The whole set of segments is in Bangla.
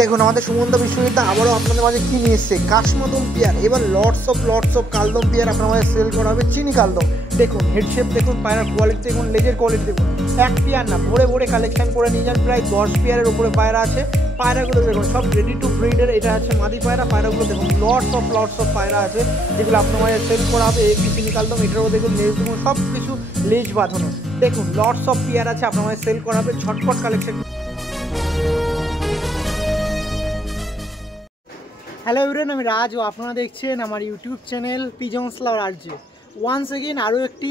দেখুন আমাদের সুমন্ত বিশ্ববিদ্যালয় আবারও আপনাদের মাঝে কী নিয়ে এসছে, কাশমাদম পেয়ার। এবার লটস অফ কালদম পেয়ার আপনার মাঝে সেল করা হবে, চিনি কালদম। দেখুন হেডশেপ দেখুন, পায়রার কোয়ালিটি দেখুন, লেজের কোয়ালিটি দেখুন। এক পেয়ার না, ভরে ভরে কালেকশন করে নিয়ে যান। প্রায় 10 পেয়ারের উপরে পায়রা আছে। পায়রাগুলো দেখুন সব রেডি টু ব্রিডের। এটা হচ্ছে মাদি পায়রা। পায়রাগুলো দেখুন লটস অফ পায়রা আছে, যেগুলো আপনার মাঝে সেল করা হবে। এই চিনি কালদম, এটারও দেখুন লেজ দেখুন, সব কিছু লেজ বাঁধানো। দেখুন লটস অফ পেয়ার আছে, আপনার মাঝে সেল করা হবে। ঝটপট কালেকশন। হ্যালো এভরিওয়ান, আমি রাজ ও আপনারা দেখছেন আমার YouTube channel pigeons lover RJ. Once again আরও একটি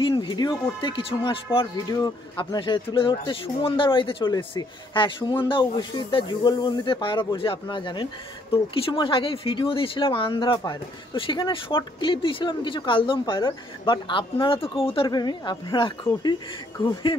দিন ভিডিও করতে, কিছু মাস পর ভিডিও আপনার সাথে তুলে ধরতে সুমনদার বাড়িতে চলে এসেছি। হ্যাঁ, সুমনদা ও বিশ্ববিদ্যালয় যুগলবন্দিতে পায়রা বসে, আপনারা জানেন। তো কিছু মাস আগেই ভিডিও দিয়েছিলাম আন্ধ্রা পায়রা, তো সেখানে শর্ট ক্লিপ দিয়েছিলাম কিছু কালদম পায়রার। বাট আপনারা তো কবুতর প্রেমী, আপনারা খুবই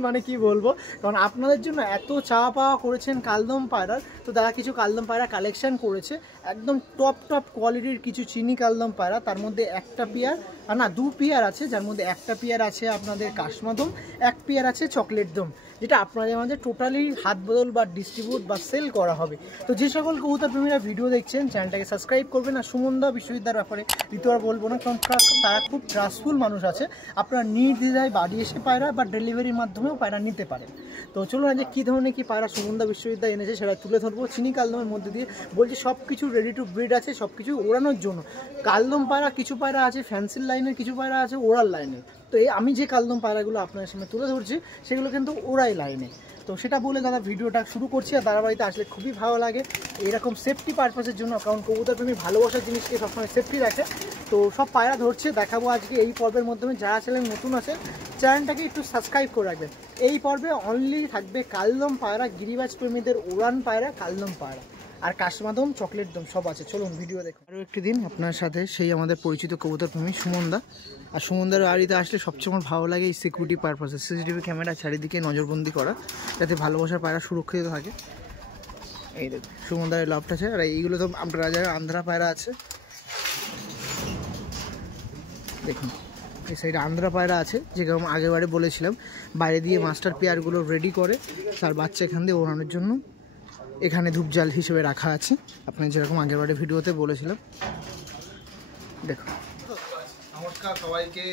মানে কি বলবো, কারণ আপনাদের জন্য এত চাওয়া পাওয়া করেছেন কালদম পায়রার। তো তারা কিছু কালদম পায়রা কালেকশন করেছে, একদম টপ কোয়ালিটির কিছু চিনি কালদম পায়রা। তার মধ্যে একটা পেয়ার না, 2 পেয়ার আছে, যার মধ্যে একটা পেয়ার আছে আপনাদের কাশমাদম, এক পেয়ার আছে চকলেট দম, যেটা আপনাদের মধ্যে টোটালি হাত বদল বা ডিস্ট্রিবিউট বা সেল করা হবে। তো যে সকল কবুতর প্রেমীরা ভিডিও দেখছেন, চ্যানেলটাকে সাবস্ক্রাইব করবেন। আর সুমনদা বিশ্ববিদ্যালয়ের ব্যাপারে দ্বিতীয়বার বলবো না, কারণ তারা খুব ট্রাস্টফুল মানুষ আছে। আপনারা নির্দ্বিধায় বাড়ি এসে পায়রা বা ডেলিভারির মাধ্যমেও পায়রা নিতে পারেন। তো চলুন আজকে কী ধরনের কী পায়রা সুমনদা বিশ্ববিদ্যালয় এনেছে সেটা তুলে ধরবো। চিনি কালদমের মধ্যে দিয়ে বলছি সব কিছু রেডি টু ব্রিড আছে, সব কিছু ওড়ানোর জন্য। কালদম পায়রা কিছু পায়রা আছে ফ্যান্সির লাইনের, কিছু পায়রা আছে ওড়ার লাইনের। তো এই আমি যে কালদম পায়রাগুলো আপনার সামনে তুলে ধরছি সেগুলো কিন্তু ওড়াই লাইনে। তো সেটা বলে দাদা ভিডিওটা শুরু করছি। আর দাদা বাড়িতে আসলে খুবই ভালো লাগে এরকম সেফটি পারপাসের জন্য, কারণ কবুতর প্রেমী ভালোবাসার জিনিসকে সবসময় সেফটি রাখে। তো সব পায়রা ধরছে, দেখাবো আজকে এই পর্বের মাধ্যমে। যারা চ্যানেল নতুন আছেন চ্যানেলটাকে একটু সাবস্ক্রাইব করে রাখবেন। এই পর্বে অনলি থাকবে কালদম পায়রা, গিরিবাজ প্রেমীদের উড়ান পায়রা, কালদম পায়রা আর কাশমাদম, চকলেট দম সব আছে। চলুন ভিডিও দেখুন। আরও একটি দিন আপনার সাথে সেই আমাদের পরিচিত কবুতর প্রেমী সুমনদা। আর সুমনদার বাড়িতে আসলে সবচেয়ে আমার ভালো লাগে এই সিকিউরিটি পারপাসে, সিসিটিভি ক্যামেরা চারিদিকে নজরবন্দি করা, যাতে ভালোবাসার পায়রা সুরক্ষিত থাকে। এই দেখুন সুমনদার লাভটা আছে। আর এইগুলো তো আপনারা যারা আন্ধ্রা পায়রা আছে, দেখুন এই সাইডে আন্ধ্রা পায়রা আছে, যেরকম আগেরবারে বলেছিলাম বাইরে দিয়ে মাস্টার পেয়ারগুলো রেডি করে তার বাচ্চা এখান দিয়ে ওড়ানোর জন্য এখানে ধূপজাল হিসেবে রাখা আছে, আপনি যেরকম আগেরবারে ভিডিওতে বলেছিলাম। দেখুন নমস্কার সবাইকে,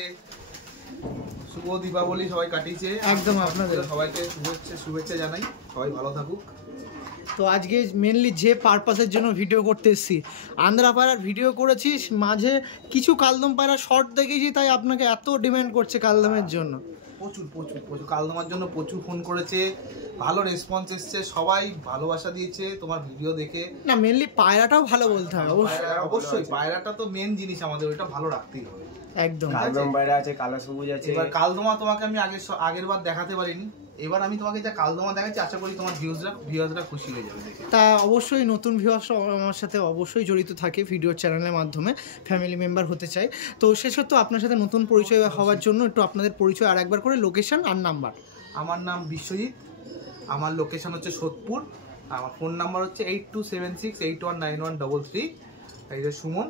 শুভ দীপাবলি সবাই কাটিয়েছে। একদম আপনাদের সবাইকে শুভেচ্ছা জানাই, সবাই ভালো থাকুক। তো আজকে মেনলি যে পারপাসের জন্য ভিডিও করতে এসেছি, আন্ধ্রা পায়রার ভিডিও করেছি, মাঝে কিছু কালদম পায়রা শর্ট দেখেছি, তাই আপনাকে এত ডিমান্ড করছে কালদমের জন্য। প্রচুর কালদমার জন্য প্রচুর ফোন করেছে, ভালো রেসপন্স এসছে, সবাই ভালোবাসা দিয়েছে তোমার ভিডিও দেখে। না মেনলি পায়রাটাও ভালো বলতে হবে, অবশ্যই পায়রাটা তো মেন জিনিস, আমাদের ওইটা ভালো রাখতেই হবে। একদম কালদম পায়রা আছে, কালো সবুজ আছে। এবার কালদমা তোমাকে আমি আগের বার দেখাতে পারিনি, এবার আমি তোমাকে যা কালদমা দেখাচ্ছি, আশা করি তোমার ভিউয়ার্সরা খুশি হয়ে যাবে দেখে। তা অবশ্যই নতুন ভিউয়ার্সরা আমার সাথে অবশ্যই জড়িত থাকে ভিডিও চ্যানেলের মাধ্যমে, ফ্যামিলি মেম্বার হতে চাই। তো শেষত আপনার সাথে নতুন পরিচয় হওয়ার জন্য একটু আপনাদের পরিচয় আর একবার করে, লোকেশন আর নাম্বার। আমার নাম বিশ্বজিৎ, আমার লোকেশন হচ্ছে সোদপুর, আমার ফোন নাম্বার হচ্ছে 8276819133। এই যে সুমন,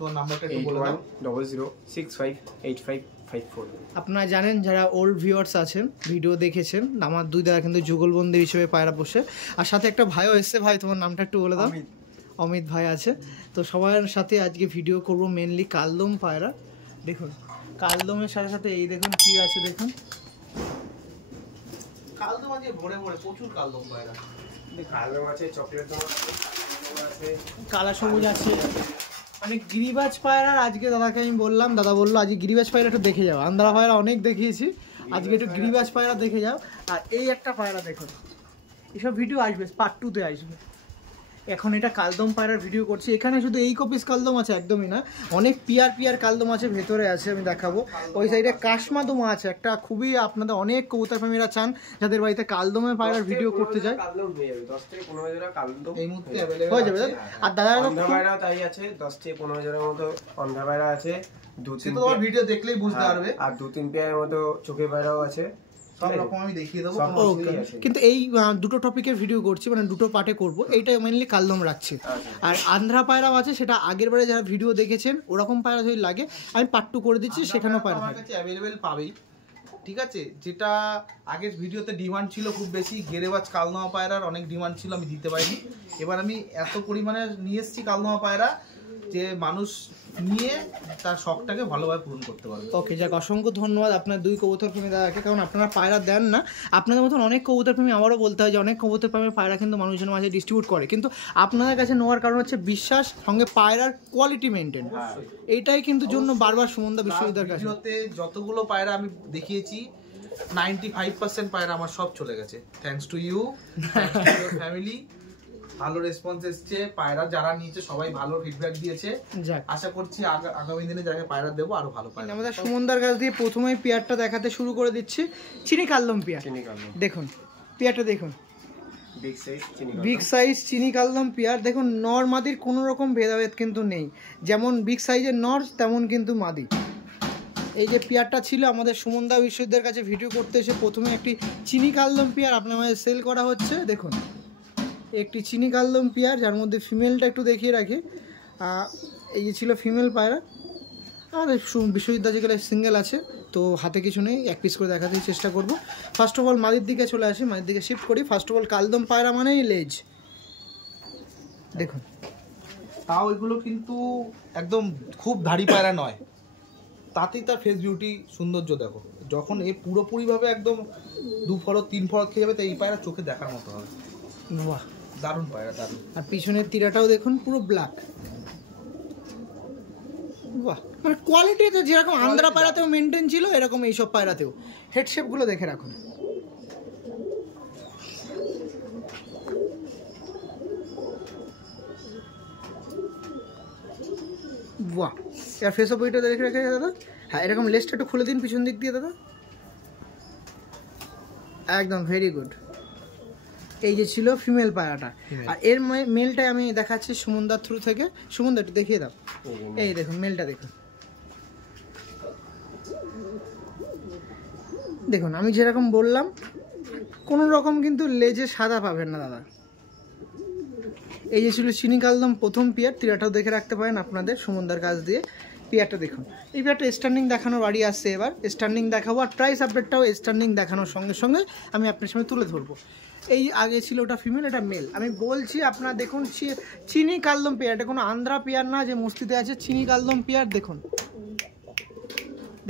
তোমার নাম্বারটা একটু বলে দাও। 00658554। আপনারা জানেন যারা ওল্ড ভিউয়ার্স আছেন, ভিডিও দেখেছেন, আমার 2 দাদা কিন্তু যুগলবন্দি হিসেবে পায়রা বসে, আর সাথে একটা ভাইও এসছে। ভাই তোমার নামটা একটু বলে দাও। অমিত ভাই আছে। তো সবার সাথে আজকে ভিডিও করব মেনলি কালদম পায়রা। দেখুন কালদমের সাথে সাথে এই দেখুন কি আছে, দেখুন কালদম আছে ভরে প্রচুর কালদম পায়রা। কালদম আছে, চকলেট দম আছে, কালা সবুজ আছে, মানে গিরিবাজ পায়রার আজকে দাদাকে আমি বললাম, দাদা বললো আজকে গিরিবাজ পায়রা একটু দেখে যাও। আন্ধ্রা পায়রা অনেক দেখিয়েছি, আজকে একটু গিরিবাজ পায়রা দেখে যাও। আর এই একটা পায়রা দেখুন, এসব ভিডিও আসবে পার্ট 2-তে আসবে। এখন এটা কালদম পায়রার ভিডিও করছি। এখানে শুধু এই কপিস কালদম আছে একদমই না, অনেক পিয়ার কালদম আছে ভেতরে আছে, আমি দেখাবো। ওই সাইডে কাশমাদম আছে একটা, খুবই আপনাদের অনেক কবুতর প্রেমীরা চান যাদের বাড়িতে কালদমের পায়রার ভিডিও করতে যায়। কালদম হয়ে যাবে 10 থেকে 15 জোড়া কালদম এই মুহূর্তে अवेलेबल হয়ে যাবে। আর দাদা আন্ধ্রা পায়রা তাই আছে, 10 থেকে 15 জোড়ার মতো আন্ধ্রা পায়রা আছে, 2-3 তোমার ভিডিও দেখলেই বুঝতে পারবে। আর 2-3 পেয়ারের মতো চোখে পায়রাও আছে, সব রকম আমি দেখিয়ে দেবো। কিন্তু এই দুটো টপিকের ভিডিও করছি, মানে দুটো পার্টে করব। এইটা মেনলি কালদম রাখছি। আর আন্ধ্রা পায়রাও আছে, সেটা আগের বারে যারা ভিডিও দেখেছেন ওরকম পায়রা যদি লাগে আমি পার্ট 2 করে দিচ্ছি, সেখানেও পায়রা আমার কাছে अवेलेबल পাবেই। ঠিক আছে, যেটা আগের ভিডিওতে ডিমান্ড ছিল খুব বেশি, গেরেবাজ কালদমা পায়রার অনেক ডিমান্ড ছিল, আমি দিতে পারিনি। এবার আমি এত পরিমাণে নিয়ে এসেছি কালদমা পায়রা যে মানুষ নিয়ে তার শখটাকে ভালোভাবে পূরণ করতে পারবে। ওকে, যাক, অসংখ্য ধন্যবাদ আপনার দুই কবুতর প্রেমী দাদাকে, কারণ আপনারা পায়রা দেন না। আপনাদের মতন অনেক কবুতর প্রেমী, আবারও বলতে হয় যে অনেক কবুতর প্রেমী পায়রা কিন্তু মানুষজনের মাঝে ডিস্ট্রিবিউট করে, কিন্তু আপনাদের কাছে নেওয়ার কারণ হচ্ছে বিশ্বাস, সঙ্গে পায়রার কোয়ালিটি মেনটেন। এইটাই কিন্তু জন্য বারবার সুমনদা বিশ্ববিদ্যালয়ের কাছে ভিডিওতে যতগুলো পায়রা আমি দেখিয়েছি 95% পায়রা আমার সব চলে গেছে, থ্যাঙ্কস টু ইউ, ফ্যামিলি। ভালো রেসপন্স এসছে, পায়রা যারা নিয়েছে সবাই ভালো ফিডব্যাক দিয়েছে। আশা করছি আগামী দিনে যাকে পায়রা দেবো আরো ভালো পায়রা। আমাদের সুমনদার কাছ দিয়ে প্রথমেই পেয়ারটা দেখাতে শুরু করে দিচ্ছি, চিনি কালদম পেয়ার। দেখুন পেয়ারটা দেখুন, বিগ সাইজ চিনি কালদম পেয়ার। দেখুন নর মাদির কোনো রকম ভেদাভেদ কিন্তু নেই, যেমন বিগ সাইজের নর তেমন কিন্তু মাদি। এই যে পেয়ারটা ছিল আমাদের সুমনদা বিশ্ববিদ্যালয়ের কাছে ভিডিও করতে এসে প্রথমে একটি চিনি কালদম পেয়ার আপনার আমাদের সেল করা হচ্ছে। দেখুন একটি চিনি কালদম পেয়ার, যার মধ্যে ফিমেলটা একটু দেখিয়ে রাখি। এই যে ছিল ফিমেল পায়রা, আমাদের বিশ্ববিদ্যালয় যেগুলো সিঙ্গেল আছে, তো হাতে কিছু নেই, এক পিস করে দেখাতে চেষ্টা করব। ফার্স্ট অফ অল মাদির দিকে চলে আসি, মাদির দিকে শিফট করি। ফার্স্ট অফ অল কালদম পায়রা মানেই লেজ, দেখুন। তাও এগুলো কিন্তু একদম খুব ধাড়ি পায়রা নয়, তাতেই তার ফেস বিউটি সৌন্দর্য দেখো। যখন এ পুরোপুরিভাবে একদম 2 ফরক 3 ফরক খেয়ে যাবে, তো এই পায়রা চোখে দেখার মতো হবে। বাহ, দারুণ পায়রা, দারুণ। আর পিছনের তীরাটাও দেখুন পুরো ব্ল্যাক। বাহ, মানে কোয়ালিটিতে যেরকম আন্দ্রা পায়রাতেও মেনটেন ছিল, এরকম এইসব পায়রাতেও। হেড শেপগুলো দেখে রাখুন। বাহ, এর ফেস অফ ওইটা দেখে রাখে দাদা। হ্যাঁ, এরকম লেসটা একটু খুলে দিন পিছন দিক দিয়ে দাদা, একদম ভেরি গুড। এই যে ছিল ফিমেল পায়রাটা, আর এর মেলটাই আমি দেখাচ্ছি সুমনদার থ্রু থেকে। সুমনদা একটু দেখিয়ে দাও, এই দেখুন মেলটা দেখুন। দেখুন আমি যেরকম বললাম, কোনো রকম কিন্তু লেজে সাদা পাবেন না দাদা। এই যে ছিল চিনি কালদম প্রথম পেয়ার, তীরাটাও দেখে রাখতে পারেন আপনাদের সুমনদার কাছ দিয়ে। পেয়ারটা দেখুন, এই পেয়ারটা স্ট্যান্ডিং দেখানোর বাড়ি আসছে, এবার স্ট্যান্ডিং দেখাবো, আর প্রাইস আপডেটটাও স্ট্যান্ডিং দেখানোর সঙ্গে সঙ্গে আমি আপনার সামনে তুলে ধরবো। এই আগে ছিল ওটা ফিমেল, এটা মেল। আমি বলছি আপনারা দেখুন, চিনি কালদম পেয়ার, এটা কোনো আন্দ্রা পেয়ার না যে মস্তিতে আছে, চিনি কালদম পেয়ার। দেখুন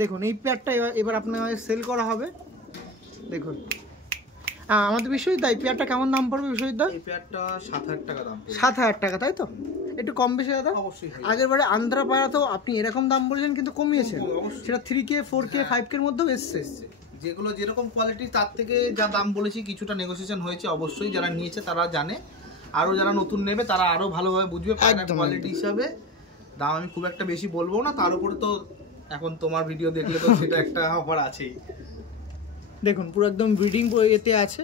দেখুন এই পেয়ারটা এবার আপনার সেল করা হবে। দেখুন আমাদের বিশ্ববিদ্যালয় এই পেয়ারটা কেমন দাম পড়বে বিশ্ববিদ্যালয়? এই পেয়ারটা 7,000 টাকা দাম। 7,000 টাকা, তাই তো? একটু কম বেশি দাদা? অবশ্যই। আগের বারে আন্দ্রা পায়রা তো আপনি এরকম দাম বলেছেন, কিন্তু কমিয়েছেন, সেটা 3K 4K 5K এর মধ্যেও এসছে। যেগুলো যেরকম কোয়ালিটি তার থেকে যা দাম বলেছি কিছুটা নেগোসিয়েশন হয়েছে, অবশ্যই যারা নিয়েছে তারা জানে, আরও যারা নতুন নেবে তারা আরও ভালোভাবে বুঝবে কোয়ালিটি হিসাবে। দাম আমি খুব একটা বেশি বলবো না, তার উপরে তো এখন তোমার ভিডিও দেখলে তো সেটা একটা অফার আছেই। দেখুন পুরো একদম ব্রিডিং এতে আছে,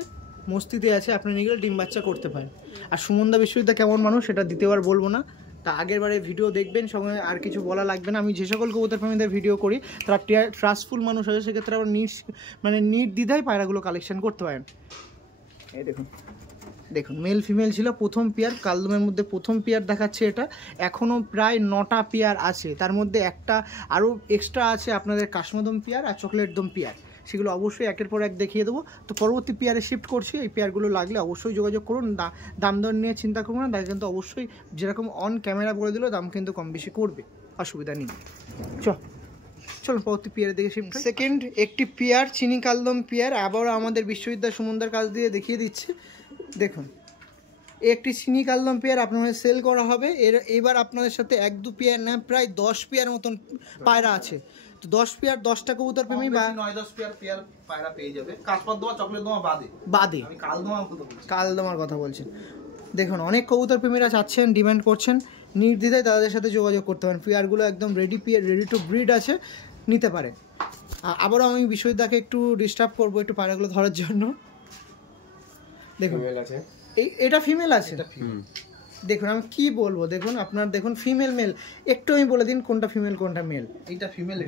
মস্তিতে আছে, আপনি নিয়ে গেলে ডিম বাচ্চা করতে পারেন। আর সুমনদা বিশ্ববিদ্যালয় কেমন মানুষ সেটা দ্বিতীয়বার বলবো না, তা আগের বারে ভিডিও দেখবেন, সঙ্গে আর কিছু বলা লাগবে না। আমি যে সকল কবুতর প্রেমীদের ভিডিও করি তারা ট্রাস্টফুল মানুষ আছে, সেক্ষেত্রে আবার নির্দ্বিধায় পায়রাগুলো কালেকশন করতে পারেন। এই দেখুন, দেখুন মেল ফিমেল ছিল প্রথম পেয়ার, কালদমের মধ্যে প্রথম পেয়ার দেখাচ্ছে এটা। এখনও প্রায় 9টা পেয়ার আছে, তার মধ্যে একটা আরও এক্সট্রা আছে আপনাদের কাশ্মদম পেয়ার আর চকলেট দম পেয়ার, সেগুলো অবশ্যই একের পর এক দেখিয়ে দেবো। তো পরবর্তী পেয়ারে শিফট করছি, এই পেয়ারগুলো লাগলে অবশ্যই যোগাযোগ করুন। দাম দর নিয়ে চিন্তা করবো না, তাই কিন্তু অবশ্যই যেরকম অন ক্যামেরা বলে দিলেও দাম কিন্তু কম বেশি করবে, অসুবিধা নেই। চলুন পরবর্তী পেয়ারের দিকে শিফট। সেকেন্ড একটি পেয়ার চিনি কালদম পেয়ার, আবারও আমাদের বিশ্ববিদ্যালয় সুমনদার কাছ দিয়ে দেখিয়ে দিচ্ছে। দেখুন একটি চিনি কালদম পেয়ার আপনাদের সেল করা হবে। এবার আপনাদের সাথে 1-2 পেয়ার না, প্রায় 10 পেয়ার মতন পায়রা আছে। তো 10 পেয়ার 10টা কবুতর প্রেমী বা 9-10 পেয়ার পায়রা পেয়ে যাবে, কাশপাত চকলেট দমা বাদে। আমি কালদমার কথা বলছেন। দেখুন অনেক কবুতর প্রেমীরা চাচ্ছেন, ডিমান্ড করছেন, নির্দ্বিধায় তাদের সাথে যোগাযোগ করতে পারেন। পেয়ারগুলো একদম রেডি টু ব্রিড আছে, নিতে পারে। আবারও আমি বিশ্ববিদ্যালয়কে একটু ডিস্টার্ব করবো একটু পায়রাগুলো ধরার জন্য। দেখুন এটা ফিমেল আছে, দেখুন আমি কি বলবো, দেখুন আপনার দেখুন ফিমেল মেল, একটু আমি বলে দিন কোনটা ফিমেল কোনটা মেল। এইটা ফিমেল,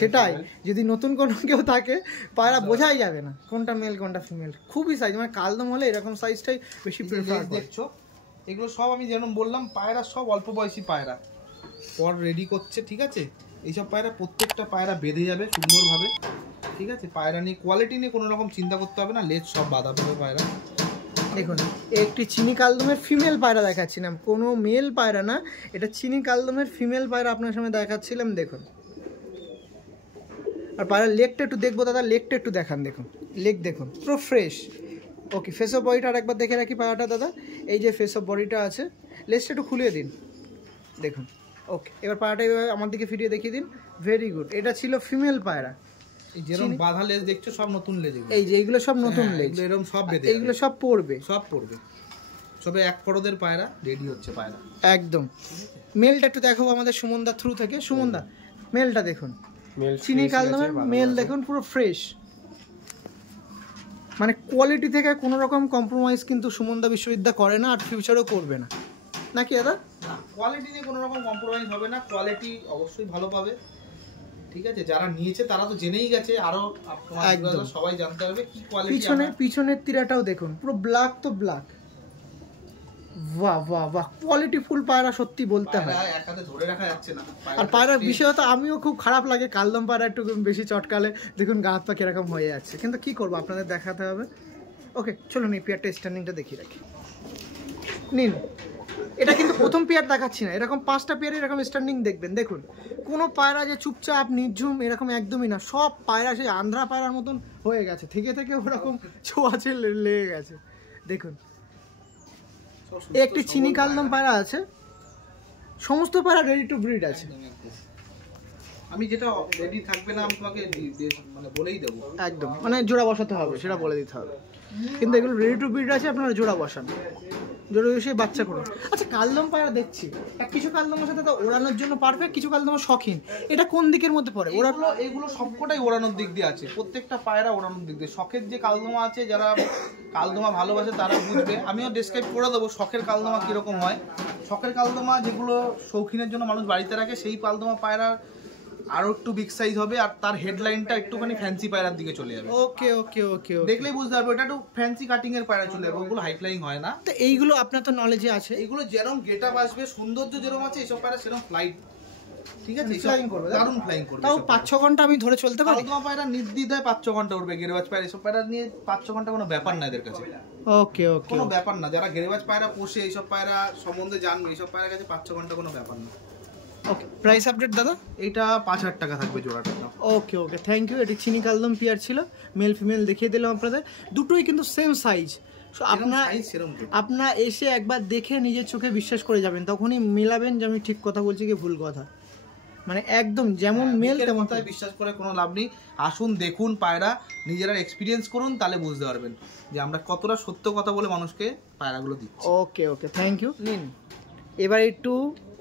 সেটাই, যদি নতুন কোনো কেউ থাকে পায়রা বোঝাই যাবে না কোনটা মেল কোনটা ফিমেল। খুবই সাইজ, মানে কালদম হলে এরকম সাইজটাই বেশি প্রেফার দেখছো। এগুলো সব আমি যেমন বললাম পায়রা সব অল্প বয়সী পায়রা, পর রেডি করছে, ঠিক আছে। এইসব পায়রা প্রত্যেকটা পায়রা বেঁধে যাবে সুন্দরভাবে, ঠিক আছে, পায়রা নিয়ে কোয়ালিটি নিয়ে কোনো রকম চিন্তা করতে হবে না, লেজ সব বাঁধা পাবে পায়রা। দেখুন একটি চিনি কালদমের ফিমেল পায়রা দেখাচ্ছিলাম, কোনো মেল পায়রা না, এটা চিনি কালদমের ফিমেল পায়রা আপনার সামনে দেখাচ্ছিলাম। দেখুন আর পায়রার লেগটা একটু দেখবো দাদা, লেগটা একটু দেখান। দেখুন লেগ দেখুন পুরো ফ্রেশ। ওকে, ফেস অফ বডিটা আরেকবার দেখে রাখি পায়রাটা দাদা, এই যে ফেস অফ বডিটা আছে, লেজটা একটু খুলিয়ে দিন। দেখুন ওকে, এবার পায়রাটা এইভাবে আমার দিকে ফিরিয়ে দেখিয়ে দিন। ভেরি গুড, এটা ছিল ফিমেল পায়রা। এই যেরকম বাঁধা লেজ দেখছো সব নতুন লেজ, এই যে এইগুলো সব নতুন লেজ, এরকম সব বেঁধে এইগুলো সব পড়বে, সব পড়বে, সবে এক করদের পায়রা রেডি হচ্ছে পায়রা একদম। মেলটা একটু দেখাবো আমাদের সুমনদা থ্রু থেকে। সুমনদা মেলটা দেখুন, চিনি কালদমের মেল দেখুন পুরো ফ্রেশ, মানে কোয়ালিটি থেকে কোনো রকম কম্প্রোমাইজ কিন্তু সুমনদা বিশ্ববিদ্যালয় করে না, আর ফিউচারও করবে না, নাকি দাদা? না, কোয়ালিটি নিয়ে কোনো রকম কম্প্রোমাইজ হবে না, কোয়ালিটি অবশ্যই ভালো পাবে। ঠিক আছে, যারা নিয়েছে তারা তো জেনেই গেছে, আরো একদম সবাই জানতে হবে কি কোয়ালিটি। পিছনের তীরাটাও দেখুন পুরো ব্ল্যাক তো ব্ল্যাক, বাহ বাহ বাহ, কোয়ালিটি ফুল পায়রা সত্যি বলতে হয়, এক হাতে ধরে রাখা যাচ্ছে না। আর পায়রার বিষয়ত আমিও খুব খারাপ লাগে, কালদম পায়রা একটু বেশি চটকালে দেখুন গা হাত পা কিরকম হয়ে যাচ্ছে, কিন্তু কি করবো আপনাদের দেখাতে হবে। ওকে চলুন এই পেয়ারটা স্ট্যান্ডিংটা দেখিয়ে রাখি। নিন, এটা কিন্তু প্রথম পেয়ার দেখাচ্ছি না, এরকম 5টা পেয়ার এরকম স্ট্যান্ডিং দেখবেন। দেখুন কোনো পায়রা যে চুপচাপ নির্ঝুম এরকম একদমই না, সব পায়রা সেই আন্ধ্রা পায়রার মতন হয়ে গেছে, থেকে থেকে ওরকম ছোঁয়াচে লেগে গেছে। দেখুন একটি চিনি কালদম পায়রা আছে, সমস্ত পায়রা রেডি টু ব্রিড আছে। আমি যেটা রেডি থাকবে না আমি তোমাকে মানে বলেই দেবো, একদম মানে জোড়া বসাতে হবে সেটা বলে দিতে হবে, কিন্তু এগুলো রেডি টু ব্রিড আছে, আপনারা জোড়া বসান, জোড়া বসে বাচ্চা করুন। আচ্ছা কালদম পায়রা দেখছি, কিছু কালদমের সাথে তো ওড়ানোর জন্য পারফেক্ট, কিছু কালদম শখিন, এটা কোন দিকের মধ্যে পড়ে? এগুলো সবকটাই ওড়ানোর দিক দিয়ে আছে, প্রত্যেকটা পায়রা ওড়ানোর দিক দিয়ে। শখের যে কালদমা আছে, যারা কালদমা ভালোবাসে তারা বুঝবে, আমিও ডেসক্রাইব করে দেবো শখের কালদমা কিরকম হয়। শখের কালদমা যেগুলো শৌখিনের জন্য মানুষ বাড়িতে রাখে, সেই কালদমা পায়রা আরো একটু বিগ সাইজ হবে, আর তার হেডলাইনটা একটুখানি ফ্যান্সি পায়রার দিকে চলে যাবে। ওকে ওকে ওকে, দেখলেই বুঝতে পারবে এটা একটু ফ্যান্সি কাটিং এর পায়রা চলে যাবে, ওগুলো হাই ফ্লাইং হয় না। তো এইগুলো আপনার তো নলেজে আছে, এইগুলো যেরকম গেটআপ আসবে, সৌন্দর্য যেরকম আছে, এইসব পায়রা সেরকম ফ্লাইট, ঠিক আছে, ফ্লাইং করবে, দারুণ ফ্লাইং করবে। তাও 5-6 ঘন্টা আমি ধরে চলতে পারি। কালদমা পায়রা নির্দ্বিধায় 5-6 ঘন্টা উঠবে, গেরেবাজ পায়রা এসব পায়রা নিয়ে 5-6 ঘন্টা কোনো ব্যাপার না এদের কাছে। ওকে ওকে, কোনো ব্যাপার না, যারা গেরেবাজ পায়রা পোষে, এইসব পায়রা সম্বন্ধে জানবে, এইসব পায়রার কাছে 5-6 ঘন্টা কোনো ব্যাপার না। ওকে প্রাইস আপডেট দাদা? এটা 5000 টাকা থাকবে জোড়াটা। ওকে ওকে, থ্যাংক ইউ। এটি চিনি কালদম পেয়ার ছিল, মেল ফিমেল দেখিয়ে দিলাম আপনাদের, দুটোই কিন্তু সেম সাইজ। আপনার এসে একবার দেখে নিজের চোখে বিশ্বাস করে যাবেন, তখনই মেলাবেন যে আমি ঠিক কথা বলছি কি ভুল কথা, মানে একদম যেমন মেল তেমন। তাই বিশ্বাস করে কোনো লাভ নেই, আসুন দেখুন পায়রা, নিজেরা এক্সপিরিয়েন্স করুন, তাহলে বুঝতে পারবেন যে আমরা কতটা সত্য কথা বলে মানুষকে পায়রাগুলো দিচ্ছি। ওকে ওকে, থ্যাংক ইউ। নিন, এবার একটু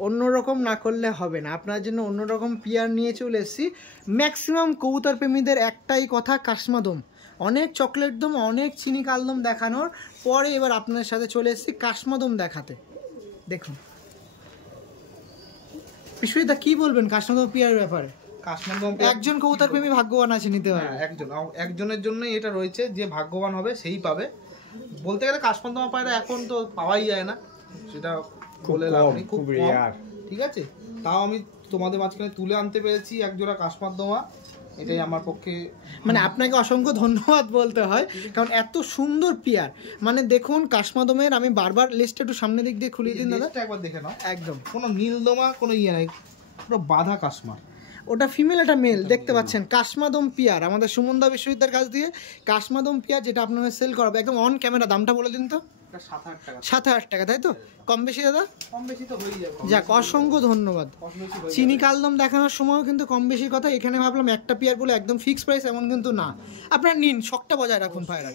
অন্যরকম না করলে হবে না, আপনার জন্য অন্যরকম পেয়ার নিয়ে চলে এসেছি। ম্যাক্সিমাম কবুতর প্রেমীদের একটাই কথা, কাশমাদম, অনেক চকলেট দম, অনেক চিনি কালদম দেখানোর পরে এবার আপনার সাথে চলে এসেছি কাশমাদম দেখাতে। দেখুন বিশ্বজিৎ কি বলবেন কাশমাদম পেয়ার ব্যাপারে? কাশমাদম একজন কবুতর প্রেমী ভাগ্যবান আছে, নিতে পারে। একজনের জন্যই এটা রয়েছে, যে ভাগ্যবান হবে সেই পাবে। বলতে গেলে কাশমাদম পায়রা এখন তো পাওয়াই যায় না, সেটা বলে লাভ নেই, খুব রেয়ার। ঠিক আছে, তাও আমি তোমাদের মাঝখানে তুলে আনতে পেরেছি এক জোড়া কাশমাদমা, এটাই আমার পক্ষে, মানে আপনাকে অসংখ্য ধন্যবাদ বলতে হয়, কারণ এত সুন্দর পেয়ার। মানে দেখুন কাশমাদমের, আমি বারবার লিস্টটা একটু সামনের দিক দিয়ে খুলিয়ে দিন দাদা, একবার দেখে নাও। একদম কোনো নীলদমা কোনো ইয়ে নাই, পুরো বাঁধা কাশমার। ওটা ফিমেল, এটা মেল, দেখতে পাচ্ছেন কাশমাদম পিয়ার আমাদের সুমনদা বিশ্ববিদ্যালয়ের কাছ দিয়ে কাশমাদম পিয়ার, যেটা আপনাদের সেল করাবো একদম অন ক্যামেরা। দামটা বলে দিন তো। 7,000 টাকা, তাই তো? কম বেশি দাদা? কম বেশি তো হয়ে যাবে। যাক, অসংখ্য ধন্যবাদ। চিনি কালদম দেখানোর সময়ও কিন্তু কম বেশির কথা, এখানে ভাবলাম একটা পেয়ার বলে একদম ফিক্স প্রাইস এমন কিন্তু না, আপনারা নিন, শখটা বজায় রাখুন পায়রা।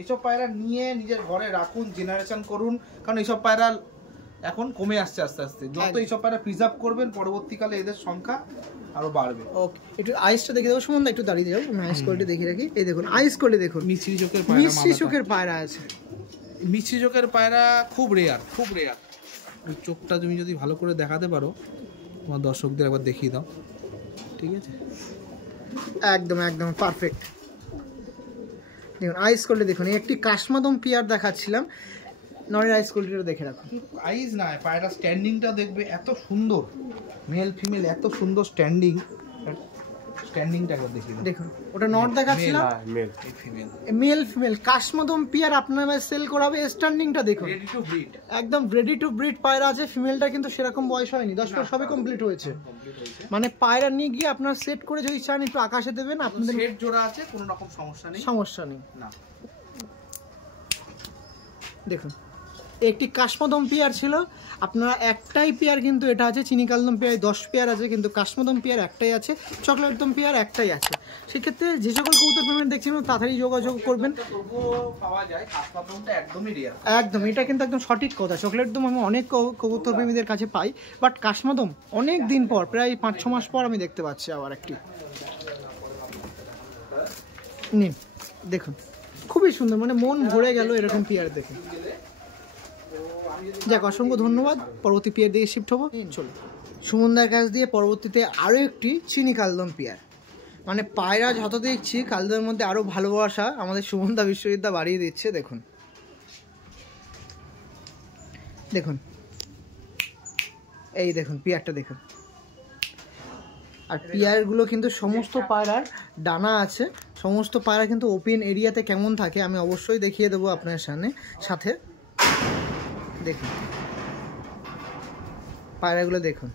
এইসব পায়রা নিয়ে নিজের ঘরে রাখুন, জেনারেশন করুন, কারণ এইসব পায়রা এখন কমে আসছে আস্তে আস্তে। যত এইসব পায়রা প্রিজার্ভ করবেন, পরবর্তীকালে এদের সংখ্যা আরো বাড়বে। ওকে, একটু আইসটা দেখে দেবো সুমনদা, একটু দাঁড়িয়ে যাও, আমি আইস কোয়ালিটি দেখে রাখি। এই দেখুন আইস কোয়ালিটি দেখুন, মিশ্রি চোখের পায়রা, মিশ্রি চোখের পায়রা আছে। মিশ্রি চোখের পায়রা খুব রেয়ার, খুব রেয়ার। ওই চোখটা তুমি যদি ভালো করে দেখাতে পারো, তোমার দর্শকদের একবার দেখিয়ে দাও, ঠিক আছে? একদম একদম পারফেক্ট। দেখুন আইস কোয়ালিটি দেখুন, একটি কাশমাদম পিয়ার দেখাচ্ছিলাম, নরের আইস কোয়ালিটিটা দেখে রাখুন। আইস না, পায়রা স্ট্যান্ডিংটা দেখবে এত সুন্দর, মেল ফিমেল এত সুন্দর স্ট্যান্ডিং, স্ট্যান্ডিংটা একবার দেখি দেখুন, ওটা নট দেখাচ্ছিলাম, মেল এই ফিমেল মেল ফিমেল কাশমদম পেয়ার আপনার সেল করাবে। স্ট্যান্ডিংটা দেখুন, রেডি টু ব্রিড, একদম রেডি টু ব্রিড পায়রা আছে। ফিমেলটা কিন্তু সেরকম বয়স হয়নি, 10 মাস সবে কমপ্লিট হয়েছে। কমপ্লিট হয়েছে। মানে পায়রা নিয়ে গিয়ে আপনার সেট করে যদি চান একটু আকাশে দেবেন, আপনাদের সেট জোড়া আছে, কোনো রকম সমস্যা নেই, সমস্যা নেই। না। দেখুন, একটি কাশমদম পেয়ার ছিল, আপনারা একটাই পেয়ার কিন্তু এটা আছে। চিনি কালদম পেয়ার 10 পেয়ার আছে, কিন্তু কাশমদম পেয়ার একটাই আছে, চকলেটদম পেয়ার একটাই আছে। সেক্ষেত্রে যে সকল কবুতর পেমেন্ট দেখছেন তাড়াতাড়ি যোগাযোগ করবেন। তবুও পাওয়া যায়, কাশমাদমটা একদমই রেয়ার। একদম, এটা কিন্তু একদম সঠিক কথা। চকলেটদম আমি অনেক কবুতর প্রেমীদের কাছে পাই, বাট কাশমদম অনেক দিন পর, প্রায় 5-6 মাস পর আমি দেখতে পাচ্ছি আবার একটি। নিন দেখুন, খুবই সুন্দর, মানে মন ভরে গেল এরকম পেয়ার দেখে। যাক, অসংখ্য ধন্যবাদ। পরবর্তী পেয়ার দিয়ে শিফট হবো। চলো, সুমনদার কাছ দিয়ে পরবর্তীতে আরও একটি চিনি কালদম পেয়ার। মানে পায়রা যত দেখছি কালদমের মধ্যে আরও ভালোবাসা আমাদের সুমনদা বিশ্ববিদ্যালয় বাড়িয়ে দিচ্ছে। দেখুন দেখুন, এই দেখুন পেয়ারটা দেখুন। আর পেয়ারগুলো কিন্তু সমস্ত পায়রার ডানা আছে, সমস্ত পায়রা কিন্তু ওপেন এরিয়াতে কেমন থাকে আমি অবশ্যই দেখিয়ে দেবো আপনার সাথে। দেখুন পায়রাগুলো দেখুন,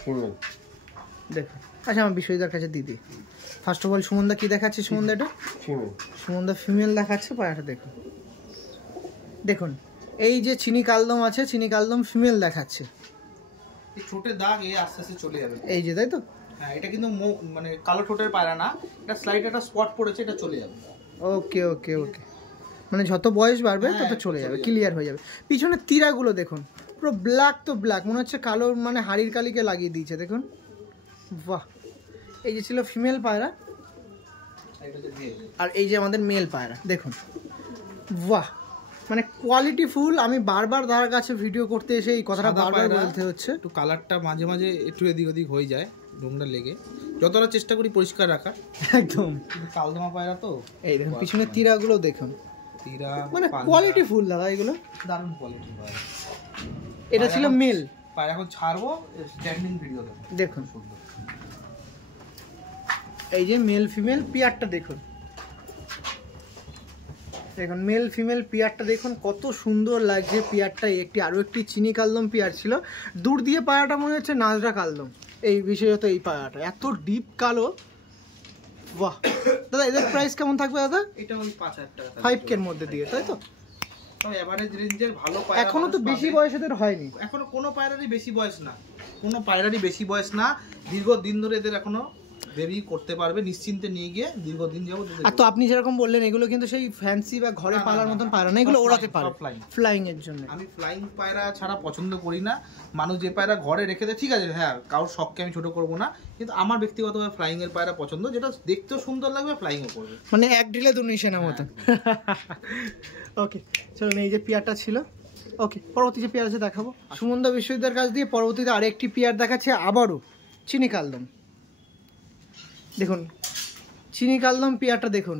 ফিমেল দেখুন। আচ্ছা, আমার বিশ্বজিদার কাছে দিদি। ফার্স্ট অফ অল সুমনদা কি দেখাচ্ছে? সুমনদা এটা ফিমেল, সুমনদা ফিমেল দেখাচ্ছে। পায়রাটা দেখুন, দেখুন এই যে চিনি কালদম আছে, চিনি কালদম ফিমেল দেখাচ্ছে। এই ছোটে দাগ এ আস্তে আস্তে চলে যাবে, এই যে, তাই তো? হ্যাঁ, এটা কিন্তু মানে কালো ঠোঁটের পায়রা না, এটা স্লাইড একটা স্পট পড়েছে, এটা চলে যাবে। ওকে ওকে ওকে, মানে যত বয়স বাড়বে তত চলে যাবে, ক্লিয়ার হয়ে যাবে। পিছনে তীরাগুলো দেখুন, পুরো ব্ল্যাক তো ব্ল্যাক, মনে হচ্ছে কালো, মানে হাড়ির কালিকে লাগিয়ে দিয়েছে। দেখুন, বাহ। এই যে ছিল ফিমেল পায়রা, আর এই যে আমাদের মেল পায়রা দেখুন, বাহ। মানে কোয়ালিটি ফুল। আমি বারবার তার কাছে ভিডিও করতে এসে এই কথাটা বারবার বলতে হচ্ছে। একটু কালারটা মাঝে মাঝে একটু এদিক ওদিক হয়ে যায়, ডোংটা লেগে, যতটা চেষ্টা করি পরিষ্কার রাখার। একদম, কালদমা পায়রা তো। এই দেখুন পিছনে তীরাগুলো দেখুন, তীরা মানে কোয়ালিটি ফুল দাদা, এগুলো দারুণ কোয়ালিটি পায়রা। এটা ছিল মেল পায়রা, এখন ছাড়বো স্ট্যান্ডিং ভিডিও দেখুন। এই যে মেল ফিমেল পেয়ারটা দেখুন, দেখুন মেল ফিমেল পেয়ারটা দেখুন কত সুন্দর লাগছে পেয়ারটা। একটি আরও একটি চিনি কালদম পেয়ার ছিল, দূর দিয়ে পায়রাটা মনে হচ্ছে নাজরা কালদম। এই বিশেষত এই পায়রাটা এত ডিপ কালো, বাহ। দাদা এদের প্রাইস কেমন থাকবে দাদা? এটা ওই 5,000 টাকা, 5K এর মধ্যে দিয়ে, তাই তো? এভারেজ রেঞ্জের ভালো পায়রা এখনো তো বেশি বয়স এদের হয়নি, এখনো কোনো পায়রারই বেশি বয়স না, কোনো পায়রারই বেশি বয়স না। দীর্ঘ দিন ধরে এদের এখনো বেবি করতে পারবে, নিশ্চিন্তে নিয়ে গিয়ে দীর্ঘদিন যাবত। আর তো আপনি যেরকম বললেন এগুলো কিন্তু সেই ফ্যান্সি বা ঘরে পালার মতন পায়রা না, এগুলো ওড়াতে পারে ফ্লাইং এর জন্য। আমি ফ্লাইং পায়রা ছাড়া পছন্দ করি না। মানুষ যে পায়রা ঘরে রেখে দেয়, ঠিক আছে, হ্যাঁ, কারোর শখকে আমি ছোট করবো না, কিন্তু আমার ব্যক্তিগতভাবে ফ্লাইং এর পায়রা পছন্দ, যেটা দেখতেও সুন্দর লাগবে, ফ্লাইং ও করবে, মানে এক ঢিলে দু নিশানা মতন। ওকে, চলুন, এই যে পেয়ারটা ছিল। ওকে, পরবর্তী যে পেয়ার আছে দেখাবো। সুমনদা বিশ্ববিদ্যালয়ের কাছ দিয়ে পরবর্তীতে আরেকটি পেয়ার দেখাচ্ছে, আবারও চিনি কালদম। দেখুন চিনি কালদম পেয়ারটা দেখুন,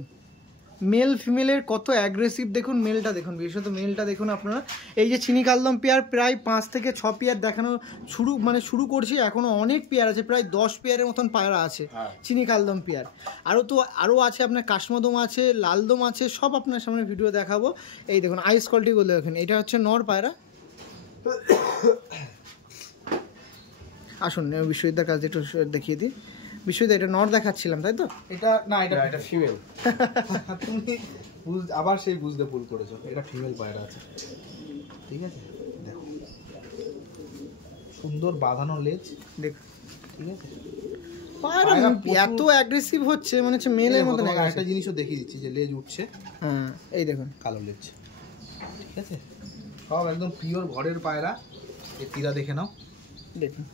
মেল ফিমেলের কত অ্যাগ্রেসিভ দেখুন। মেলটা দেখুন, বিশেষত মেলটা দেখুন আপনারা। এই যে চিনি কালদম পেয়ার প্রায় 5 থেকে 6 পেয়ার দেখানো শুরু করছি, এখনো অনেক পেয়ার আছে, প্রায় 10 পেয়ারের মতন পায়রা আছে চিনি কালদম পেয়ার। আরও আছে আপনার কাশমদম আছে, লালদম আছে, সব আপনার সামনে ভিডিও দেখাবো। এই দেখুন আইস কোয়ালিটিগুলো দেখুন, এটা হচ্ছে নর পায়রা। আসুন বিশ্ববিদ্যালয়ের কাছে একটু দেখিয়ে দিই। বিশ্বজিৎ, এটা নর দেখাচ্ছিলাম তাই তো? এটা না, এটা ফিমেল। তুমি আবার সেই বুঝতে ভুল করেছো, এটা ফিমেল পায়রা আছে, ঠিক আছে? দেখো সুন্দর বাঁধানো লেজ, দেখো, ঠিক আছে? পায়রা এত অ্যাগ্রেসিভ হচ্ছে, মনে হচ্ছে মেলের মতো। একটা জিনিসও দেখিয়ে দিচ্ছি, যে লেজ উঠছে, হ্যাঁ এই দেখুন কালো লেজ, ঠিক আছে? সব একদম পিওর ঘরের পায়রা। এই তীরা দেখে নাও, দেখুন